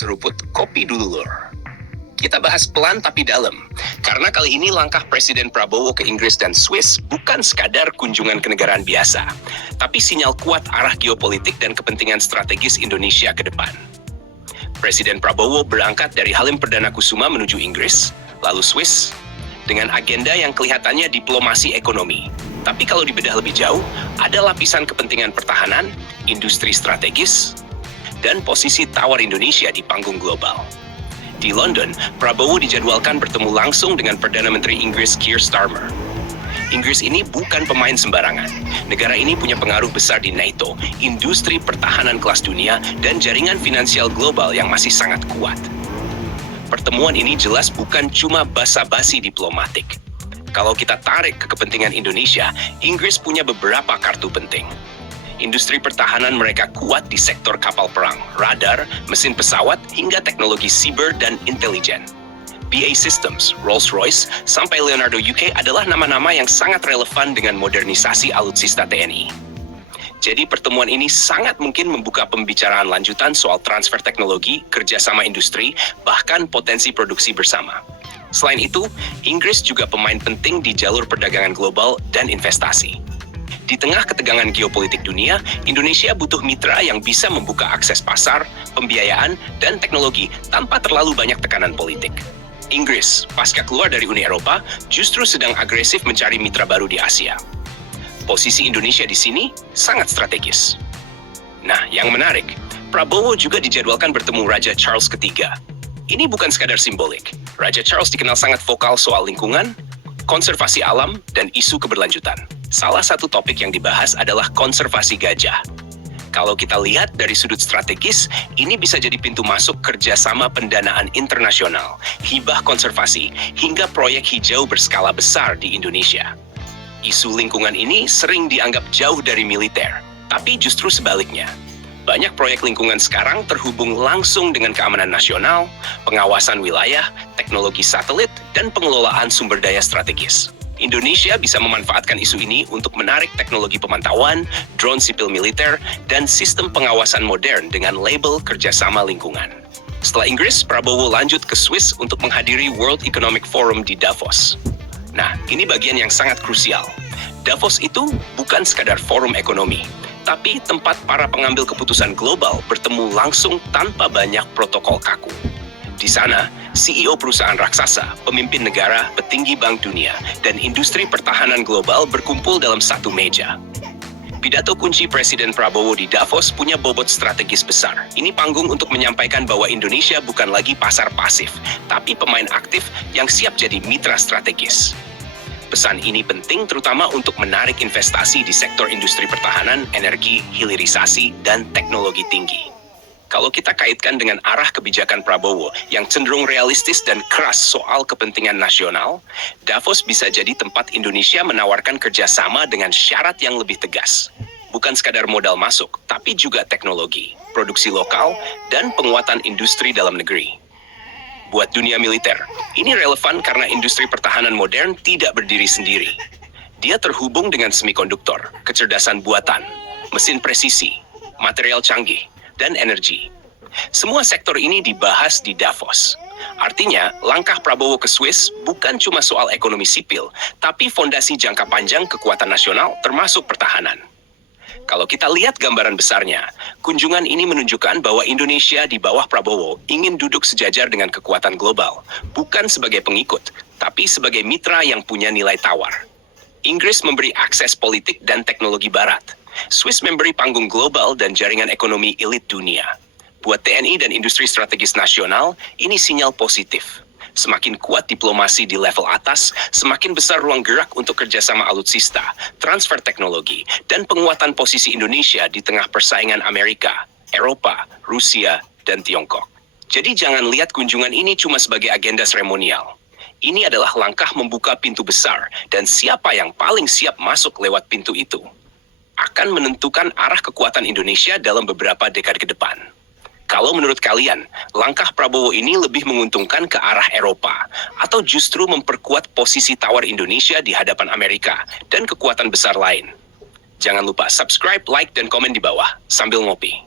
seruput kopi dulu, Lur. Kita bahas pelan tapi dalam, karena kali ini langkah Presiden Prabowo ke Inggris dan Swiss bukan sekadar kunjungan kenegaraan biasa, tapi sinyal kuat arah geopolitik dan kepentingan strategis Indonesia ke depan. Presiden Prabowo berangkat dari Halim Perdana Kusuma menuju Inggris, lalu Swiss, dengan agenda yang kelihatannya diplomasi ekonomi. Tapi kalau dibedah lebih jauh, ada lapisan kepentingan pertahanan, industri strategis, dan posisi tawar Indonesia di panggung global. Di London, Prabowo dijadwalkan bertemu langsung dengan Perdana Menteri Inggris Keir Starmer. Inggris ini bukan pemain sembarangan. Negara ini punya pengaruh besar di NATO, industri pertahanan kelas dunia, dan jaringan finansial global yang masih sangat kuat. Pertemuan ini jelas bukan cuma basa-basi diplomatik. Kalau kita tarik ke kepentingan Indonesia, Inggris punya beberapa kartu penting. Industri pertahanan mereka kuat di sektor kapal perang, radar, mesin pesawat, hingga teknologi siber dan intelijen. BAE Systems, Rolls-Royce, sampai Leonardo UK adalah nama-nama yang sangat relevan dengan modernisasi alutsista TNI. Jadi pertemuan ini sangat mungkin membuka pembicaraan lanjutan soal transfer teknologi, kerjasama industri, bahkan potensi produksi bersama. Selain itu, Inggris juga pemain penting di jalur perdagangan global dan investasi. Di tengah ketegangan geopolitik dunia, Indonesia butuh mitra yang bisa membuka akses pasar, pembiayaan, dan teknologi tanpa terlalu banyak tekanan politik. Inggris, pasca keluar dari Uni Eropa, justru sedang agresif mencari mitra baru di Asia. Posisi Indonesia di sini sangat strategis. Nah, yang menarik, Prabowo juga dijadwalkan bertemu Raja Charles III. Ini bukan sekadar simbolik. Raja Charles dikenal sangat vokal soal lingkungan, konservasi alam, dan isu keberlanjutan. Salah satu topik yang dibahas adalah konservasi gajah. Kalau kita lihat dari sudut strategis, ini bisa jadi pintu masuk kerjasama pendanaan internasional, hibah konservasi, hingga proyek hijau berskala besar di Indonesia. Isu lingkungan ini sering dianggap jauh dari militer, tapi justru sebaliknya. Banyak proyek lingkungan sekarang terhubung langsung dengan keamanan nasional, pengawasan wilayah, teknologi satelit, dan pengelolaan sumber daya strategis. Indonesia bisa memanfaatkan isu ini untuk menarik teknologi pemantauan, drone sipil militer, dan sistem pengawasan modern dengan label kerjasama lingkungan. Setelah Inggris, Prabowo lanjut ke Swiss untuk menghadiri World Economic Forum di Davos. Nah, ini bagian yang sangat krusial. Davos itu bukan sekadar forum ekonomi, tapi tempat para pengambil keputusan global bertemu langsung tanpa banyak protokol kaku. Di sana, CEO perusahaan raksasa, pemimpin negara, petinggi Bank Dunia, dan industri pertahanan global berkumpul dalam satu meja. Pidato kunci Presiden Prabowo di Davos punya bobot strategis besar. Ini panggung untuk menyampaikan bahwa Indonesia bukan lagi pasar pasif, tapi pemain aktif yang siap jadi mitra strategis. Pesan ini penting terutama untuk menarik investasi di sektor industri pertahanan, energi, hilirisasi, dan teknologi tinggi. Kalau kita kaitkan dengan arah kebijakan Prabowo yang cenderung realistis dan keras soal kepentingan nasional, Davos bisa jadi tempat Indonesia menawarkan kerjasama dengan syarat yang lebih tegas. Bukan sekadar modal masuk, tapi juga teknologi, produksi lokal, dan penguatan industri dalam negeri. Buat dunia militer, ini relevan karena industri pertahanan modern tidak berdiri sendiri. Dia terhubung dengan semikonduktor, kecerdasan buatan, mesin presisi, material canggih, dan energi. Semua sektor ini dibahas di Davos. Artinya, langkah Prabowo ke Swiss bukan cuma soal ekonomi sipil, tapi fondasi jangka panjang kekuatan nasional termasuk pertahanan. Kalau kita lihat gambaran besarnya, kunjungan ini menunjukkan bahwa Indonesia di bawah Prabowo ingin duduk sejajar dengan kekuatan global, bukan sebagai pengikut, tapi sebagai mitra yang punya nilai tawar. Inggris memberi akses politik dan teknologi barat. Swiss memberi panggung global dan jaringan ekonomi elit dunia. Buat TNI dan industri strategis nasional, ini sinyal positif. Semakin kuat diplomasi di level atas, semakin besar ruang gerak untuk kerjasama alutsista, transfer teknologi, dan penguatan posisi Indonesia di tengah persaingan Amerika, Eropa, Rusia, dan Tiongkok. Jadi jangan lihat kunjungan ini cuma sebagai agenda seremonial. Ini adalah langkah membuka pintu besar, dan siapa yang paling siap masuk lewat pintu itu akan menentukan arah kekuatan Indonesia dalam beberapa dekade ke depan. Kalau menurut kalian, langkah Prabowo ini lebih menguntungkan ke arah Eropa, atau justru memperkuat posisi tawar Indonesia di hadapan Amerika dan kekuatan besar lain? Jangan lupa subscribe, like, dan komen di bawah sambil ngopi.